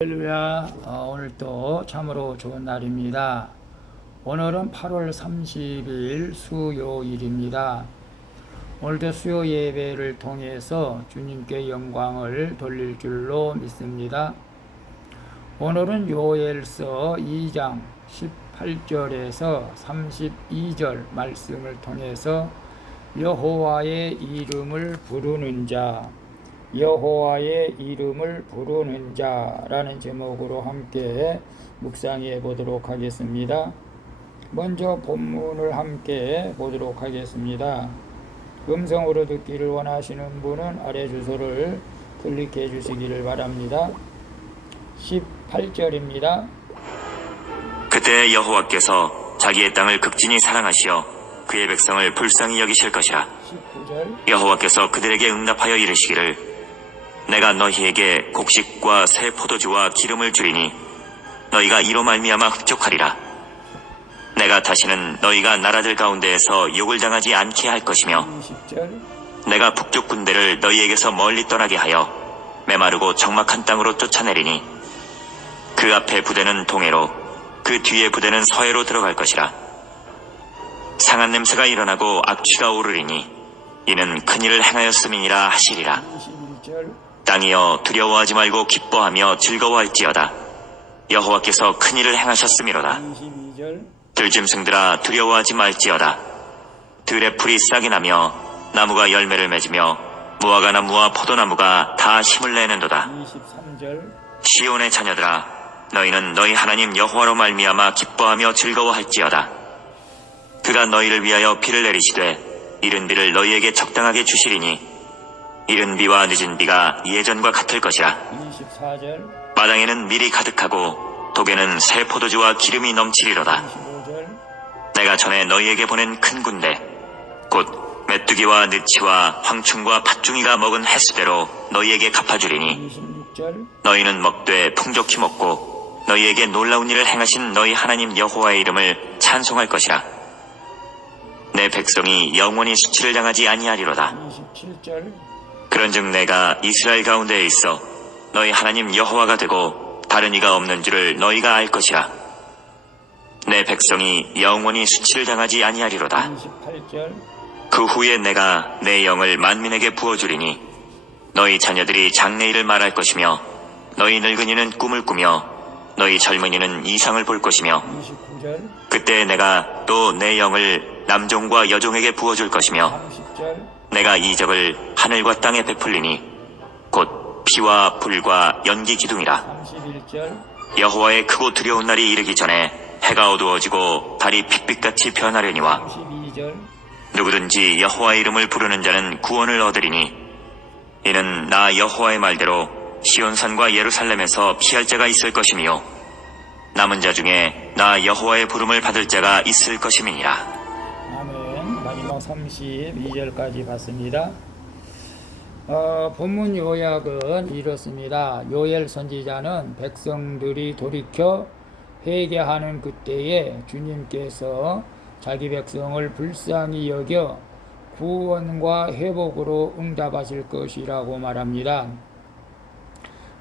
할렐루야. 오늘 또 참으로 좋은 날입니다. 오늘은 8월 30일 수요일입니다. 오늘도 수요 예배를 통해서 주님께 영광을 돌릴 줄로 믿습니다. 오늘은 요엘서 2장 18절에서 32절 말씀을 통해서 여호와의 이름을 부르는 자, 여호와의 이름을 부르는 자라는 제목으로 함께 묵상해 보도록 하겠습니다. 먼저 본문을 함께 보도록 하겠습니다. 음성으로 듣기를 원하시는 분은 아래 주소를 클릭해 주시기를 바랍니다. 18절입니다. 그때 여호와께서 자기의 땅을 극진히 사랑하시어 그의 백성을 불쌍히 여기실 것이라. 19절. 여호와께서 그들에게 응답하여 이르시기를 내가 너희에게 곡식과 새 포도주와 기름을 주리니 너희가 이로 말미암아 흡족하리라. 내가 다시는 너희가 나라들 가운데에서 욕을 당하지 않게 할 것이며 20절. 내가 북쪽 군대를 너희에게서 멀리 떠나게 하여 메마르고 적막한 땅으로 쫓아내리니 그 앞에 부대는 동해로 그 뒤에 부대는 서해로 들어갈 것이라. 상한 냄새가 일어나고 악취가 오르리니 이는 큰일을 행하였음이니라 하시리라. 21절. 땅이여 두려워하지 말고 기뻐하며 즐거워할지어다. 여호와께서 큰일을 행하셨음이로다. 22절. 들짐승들아 두려워하지 말지어다. 들의 풀이 싹이 나며 나무가 열매를 맺으며 무화과 나무와 포도나무가 다 힘을 내는도다. 23절. 시온의 자녀들아 너희는 너희 하나님 여호와로 말미암아 기뻐하며 즐거워할지어다. 그가 너희를 위하여 비를 내리시되 이른 비를 너희에게 적당하게 주시리니 이른 비와 늦은 비가 예전과 같을 것이라. 24절. 마당에는 밀이 가득하고 독에는 새 포도주와 기름이 넘치리로다. 25절. 내가 전에 너희에게 보낸 큰 군대 곧 메뚜기와 느치와 황충과 팥중이가 먹은 횟수대로 너희에게 갚아주리니 26절. 너희는 먹되 풍족히 먹고 너희에게 놀라운 일을 행하신 너희 하나님 여호와의 이름을 찬송할 것이라. 내 백성이 영원히 수치를 당하지 아니하리로다. 27절. 그런즉 내가 이스라엘 가운데에 있어 너희 하나님 여호와가 되고 다른 이가 없는 줄을 너희가 알 것이라. 내 백성이 영원히 수치를 당하지 아니하리로다. 28절. 그 후에 내가 내 영을 만민에게 부어주리니 너희 자녀들이 장래일을 말할 것이며 너희 늙은이는 꿈을 꾸며 너희 젊은이는 이상을 볼 것이며 29절. 그때 내가 또 내 영을 남종과 여종에게 부어줄 것이며 30절. 내가 이적을 하늘과 땅에 베풀리니 곧 피와 불과 연기 기둥이라. 31절. 여호와의 크고 두려운 날이 이르기 전에 해가 어두워지고 달이 핏빛같이 변하려니와 32절. 누구든지 여호와의 이름을 부르는 자는 구원을 얻으리니 이는 나 여호와의 말대로 시온산과 예루살렘에서 피할 자가 있을 것이며 남은 자 중에 나 여호와의 부름을 받을 자가 있을 것임이니라. 아멘. 마지막 32절까지 봤습니다. 본문 요약은 이렇습니다. 요엘 선지자는 백성들이 돌이켜 회개하는 그때에 주님께서 자기 백성을 불쌍히 여겨 구원과 회복으로 응답하실 것이라고 말합니다.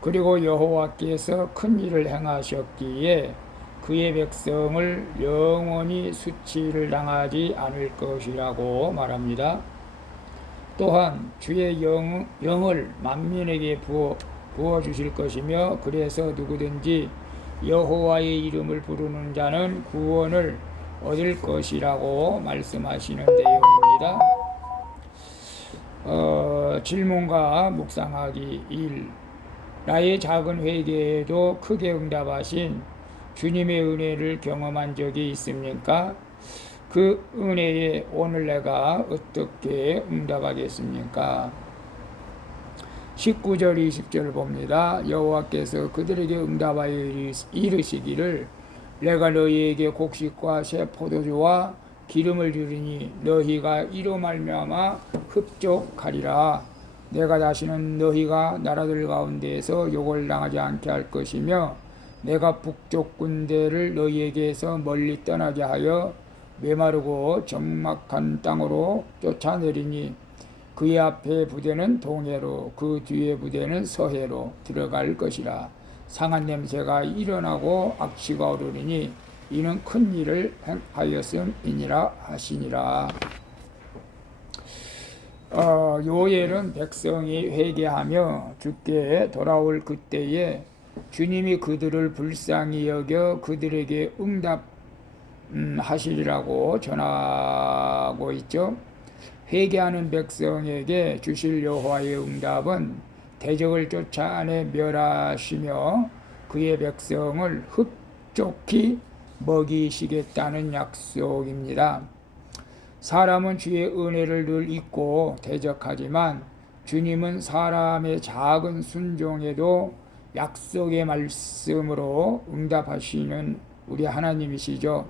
그리고 여호와께서 큰 일을 행하셨기에 그의 백성을 영원히 수치를 당하지 않을 것이라고 말합니다. 또한 주의 영을 만민에게 부어주실 것이며 그래서 누구든지 여호와의 이름을 부르는 자는 구원을 얻을 것이라고 말씀하시는 내용입니다. 질문과 묵상하기 1. 나의 작은 회개에도 크게 응답하신 주님의 은혜를 경험한 적이 있습니까? 그 은혜에 오늘 내가 어떻게 응답하겠습니까? 19절 20절 봅니다. 여호와께서 그들에게 응답하여 이르시기를 내가 너희에게 곡식과 새 포도주와 기름을 주리니 너희가 이로 말미암아 흡족하리라. 내가 다시는 너희가 나라들 가운데에서 욕을 당하지 않게 할 것이며 내가 북쪽 군대를 너희에게서 멀리 떠나게 하여 메마르고 적막한 땅으로 쫓아내리니 그의 앞에 부대는 동해로 그 뒤에 부대는 서해로 들어갈 것이라. 상한 냄새가 일어나고 악취가 오르니 이는 큰 일을 행하였음이니라 하시니라. 요엘은 백성이 회개하며 주께 돌아올 그때에 주님이 그들을 불쌍히 여겨 그들에게 응답하시리라고 전하고 있죠. 회개하는 백성에게 주실 여호와의 응답은 대적을 쫓아내 멸하시며 그의 백성을 흡족히 먹이시겠다는 약속입니다. 사람은 주의 은혜를 늘 잊고 대적하지만 주님은 사람의 작은 순종에도 약속의 말씀으로 응답하시는 우리 하나님이시죠.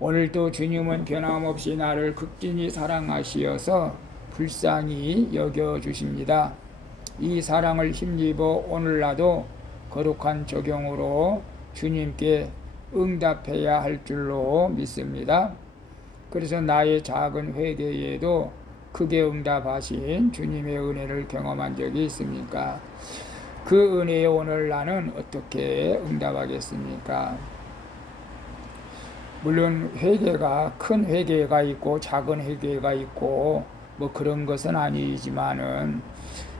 오늘도 주님은 변함없이 나를 극진히 사랑하시어서 불쌍히 여겨주십니다. 이 사랑을 힘입어 오늘 나도 거룩한 적용으로 주님께 응답해야 할 줄로 믿습니다. 그래서 나의 작은 회개에도 크게 응답하신 주님의 은혜를 경험한 적이 있습니까? 그 은혜에 오늘 나는 어떻게 응답하겠습니까? 물론 회개가 큰 회개가 있고 작은 회개가 있고 뭐 그런 것은 아니지만은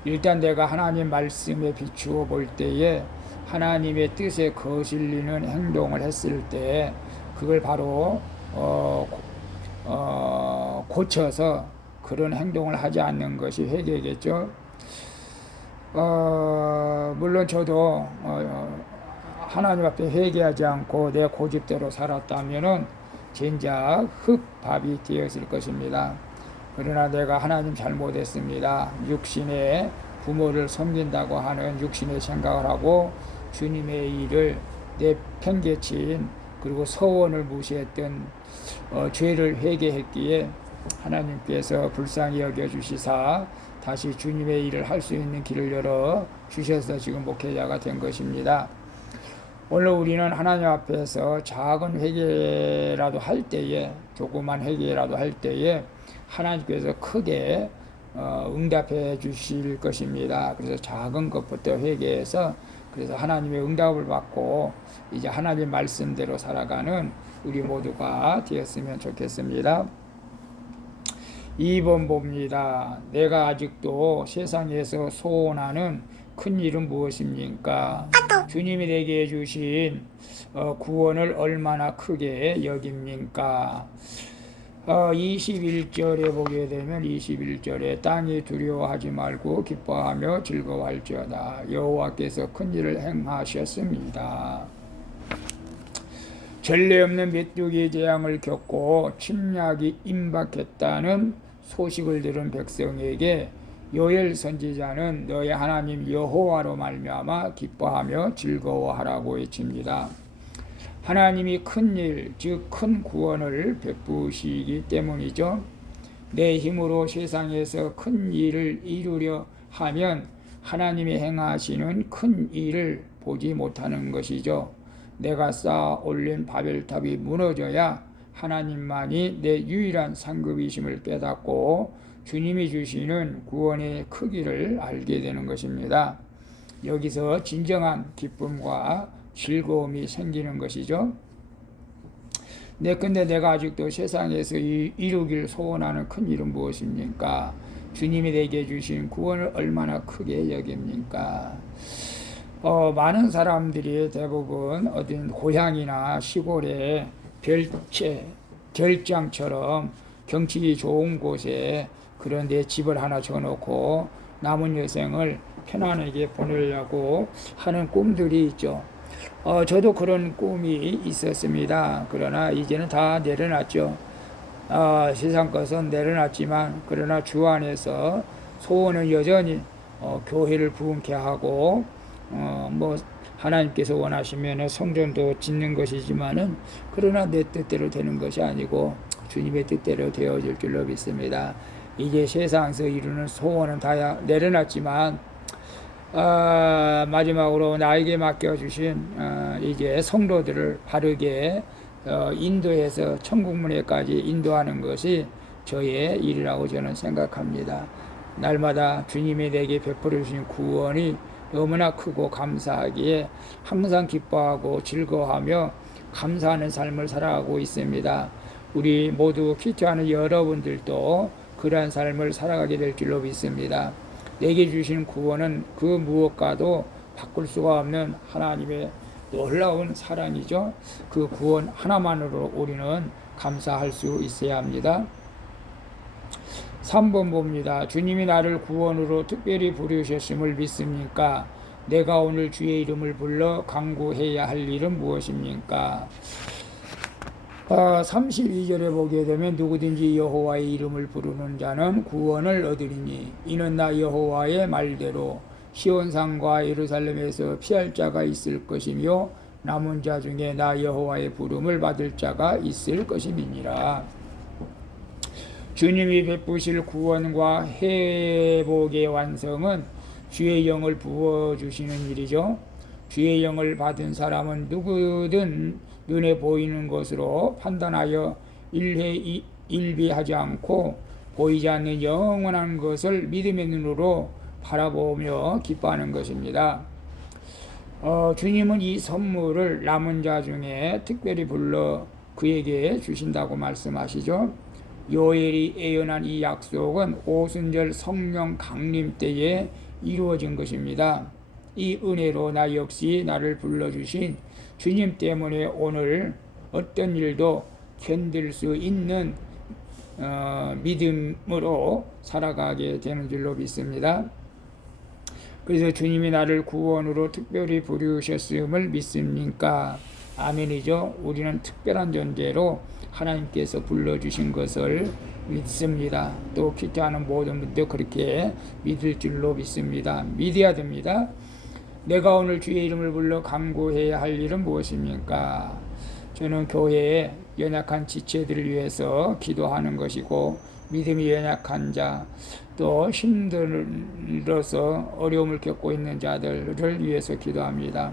일단 내가 하나님 말씀에 비추어 볼 때에 하나님의 뜻에 거슬리는 행동을 했을 때 그걸 바로 고쳐서 그런 행동을 하지 않는 것이 회개겠죠. 물론 저도 하나님 앞에 회개하지 않고 내 고집대로 살았다면은 진작 흙밥이 되었을 것입니다. 그러나 내가 하나님 잘못했습니다. 육신의 부모를 섬긴다고 하는 육신의 생각을 하고 주님의 일을 내팽개친 그리고 서원을 무시했던 죄를 회개했기에 하나님께서 불쌍히 여겨주시사 다시 주님의 일을 할 수 있는 길을 열어 주셔서 지금 목회자가 된 것입니다. 오늘 우리는 하나님 앞에서 작은 회개라도 할 때에 조그만 회개라도 할 때에 하나님께서 크게 응답해 주실 것입니다. 그래서 작은 것부터 회개해서 그래서 하나님의 응답을 받고 이제 하나님 말씀대로 살아가는 우리 모두가 되었으면 좋겠습니다. 2번 봅니다. 내가 아직도 세상에서 소원하는 큰 일은 무엇입니까? 주님이 내게 주신 구원을 얼마나 크게 여깁니까? 21절에 보게 되면 21절에 땅이 두려워하지 말고 기뻐하며 즐거워할지어다. 여호와께서 큰 일을 행하셨습니다. 전례 없는 메뚜기 재앙을 겪고 침략이 임박했다는 소식을 들은 백성에게 요엘 선지자는 너의 하나님 여호와로 말미암아 기뻐하며 즐거워하라고 외칩니다. 하나님이 큰 일, 즉 큰 구원을 베푸시기 때문이죠. 내 힘으로 세상에서 큰 일을 이루려 하면 하나님이 행하시는 큰 일을 보지 못하는 것이죠. 내가 쌓아 올린 바벨탑이 무너져야 하나님만이 내 유일한 상급이심을 깨닫고 주님이 주시는 구원의 크기를 알게 되는 것입니다. 여기서 진정한 기쁨과 즐거움이 생기는 것이죠. 근데 내가 아직도 세상에서 이루길 소원하는 큰 일은 무엇입니까? 주님이 내게 주신 구원을 얼마나 크게 여깁니까? 많은 사람들이 대부분 어딘 고향이나 시골에 별장처럼 경치 좋은 곳에 그런 데 집을 하나 져놓고 남은 여생을 편안하게 보내려고 하는 꿈들이 있죠. 저도 그런 꿈이 있었습니다. 그러나 이제는 다 내려놨죠. 세상 것은 내려놨지만 그러나 주 안에서 소원은 여전히 교회를 부흥케 하고 뭐 하나님께서 원하시면 성전도 짓는 것이지만은 그러나 내 뜻대로 되는 것이 아니고 주님의 뜻대로 되어질 줄로 믿습니다. 이제 세상에서 이루는 소원은 다 내려놨지만 마지막으로 나에게 맡겨주신 이제 성도들을 바르게 인도해서 천국문에까지 인도하는 것이 저의 일이라고 저는 생각합니다. 날마다 주님이 내게 베풀어 주신 구원이 너무나 크고 감사하기에 항상 기뻐하고 즐거워하며 감사하는 삶을 살아가고 있습니다. 우리 모두 퀴트하는 여러분들도 그러한 삶을 살아가게 될 줄로 믿습니다. 내게 주신 구원은 그 무엇과도 바꿀 수가 없는 하나님의 놀라운 사랑이죠. 그 구원 하나만으로 우리는 감사할 수 있어야 합니다. 3번 봅니다. 주님이 나를 구원으로 특별히 부르셨음을 믿습니까? 내가 오늘 주의 이름을 불러 간구해야 할 일은 무엇입니까? 32절에 보게 되면 누구든지 여호와의 이름을 부르는 자는 구원을 얻으리니 이는 나 여호와의 말대로 시온산과 예루살렘에서 피할 자가 있을 것이며 남은 자 중에 나 여호와의 부름을 받을 자가 있을 것임이니라. 주님이 베푸실 구원과 회복의 완성은 주의 영을 부어주시는 일이죠. 주의 영을 받은 사람은 누구든 눈에 보이는 것으로 판단하여 일비하지 않고 보이지 않는 영원한 것을 믿음의 눈으로 바라보며 기뻐하는 것입니다. 주님은 이 선물을 남은 자 중에 특별히 불러 그에게 주신다고 말씀하시죠. 요엘이 예언한 이 약속은 오순절 성령 강림 때에 이루어진 것입니다. 이 은혜로 나 역시 나를 불러주신 주님 때문에 오늘 어떤 일도 견딜 수 있는 믿음으로 살아가게 되는 줄로 믿습니다. 그래서 주님이 나를 구원으로 특별히 부르셨음을 믿습니까? 아멘이죠. 우리는 특별한 존재로 하나님께서 불러주신 것을 믿습니다. 또 퀴트하는 모든 분도 그렇게 믿을 줄로 믿습니다. 믿어야 됩니다. 내가 오늘 주의 이름을 불러 간구해야 할 일은 무엇입니까? 저는 교회에 연약한 지체들을 위해서 기도하는 것이고 믿음이 연약한 자, 또 힘들어서 어려움을 겪고 있는 자들을 위해서 기도합니다.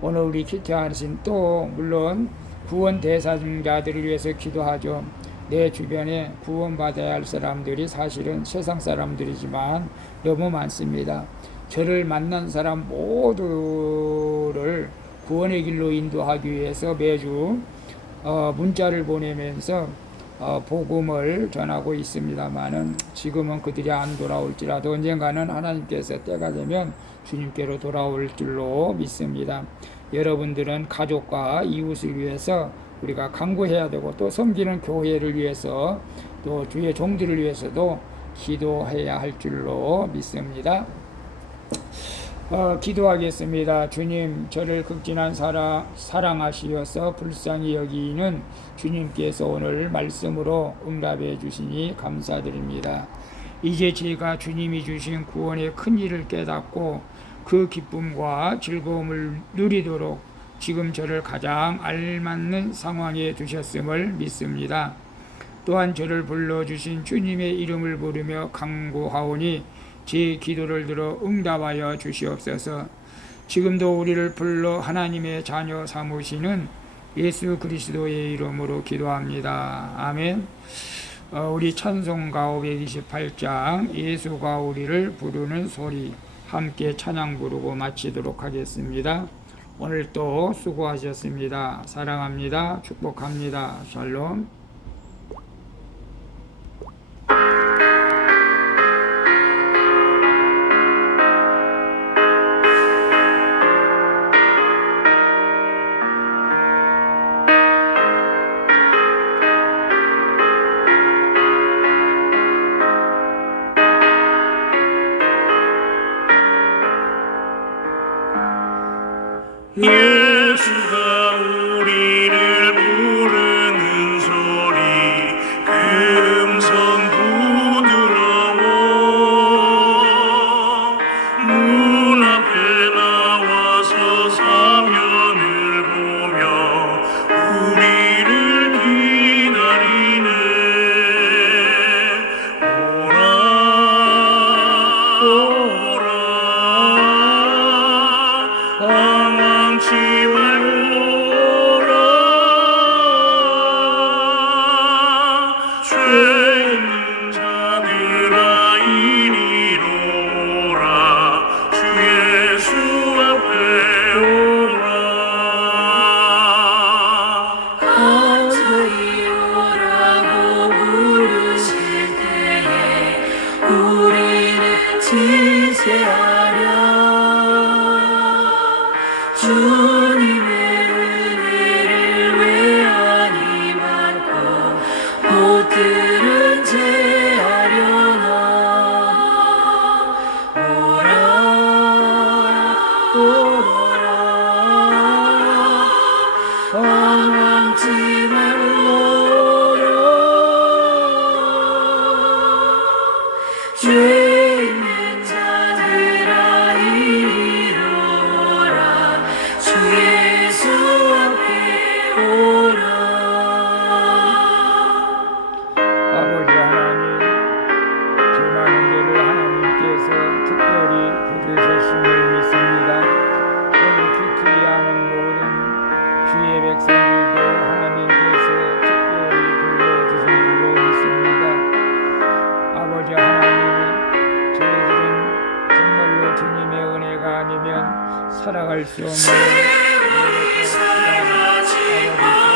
오늘 우리 퀴트하신 또 물론 구원 대상자들을 위해서 기도하죠. 내 주변에 구원받아야 할 사람들이 사실은 세상 사람들이지만 너무 많습니다. 저를 만난 사람 모두를 구원의 길로 인도하기 위해서 매주 문자를 보내면서 복음을 전하고 있습니다만은 지금은 그들이 안 돌아올지라도 언젠가는 하나님께서 때가 되면 주님께로 돌아올 줄로 믿습니다. 여러분들은 가족과 이웃을 위해서 우리가 간구해야 되고 또 섬기는 교회를 위해서 또 주의 종들을 위해서도 기도해야 할 줄로 믿습니다. 기도하겠습니다. 주님, 저를 극진한 사랑하시어서 불쌍히 여기는 주님께서 오늘 말씀으로 응답해 주시니 감사드립니다. 이제 제가 주님이 주신 구원의 큰 일을 깨닫고 그 기쁨과 즐거움을 누리도록 지금 저를 가장 알맞는 상황에 두셨음을 믿습니다. 또한 저를 불러주신 주님의 이름을 부르며 간구하오니 제 기도를 들어 응답하여 주시옵소서. 지금도 우리를 불러 하나님의 자녀 삼으시는 예수 그리스도의 이름으로 기도합니다. 아멘. 우리 찬송가 528장 예수가 우리를 부르는 소리 함께 찬양 부르고 마치도록 하겠습니다. 오늘 또 수고하셨습니다. 사랑합니다. 축복합니다. 샬롬. 예수가 우리를 부르는 소리 그 음성 부드러워 문 앞에 나와서 사면을 보며 우리를 기다리네. 오라 오라 망치 말고 주님의 은혜를 외하니 많고 못 들은 제하려나 오라 오라 방황치 말고라 죄 있는 자들아 이리로 오라 주 예수 앞에 오라 아버지 하나님, 죄 많은 죄를 하나님께서 특별히 부르셨음을 믿습니다. 오늘 귀티에 하는 모든 주의 백성들도 하나님께서 특별히 불러주신 줄로 믿습니다. 아버지 하나님, 저희들은 정말로 주님의 은혜가 아니면 살아갈 수 없는 세월이 살아가지만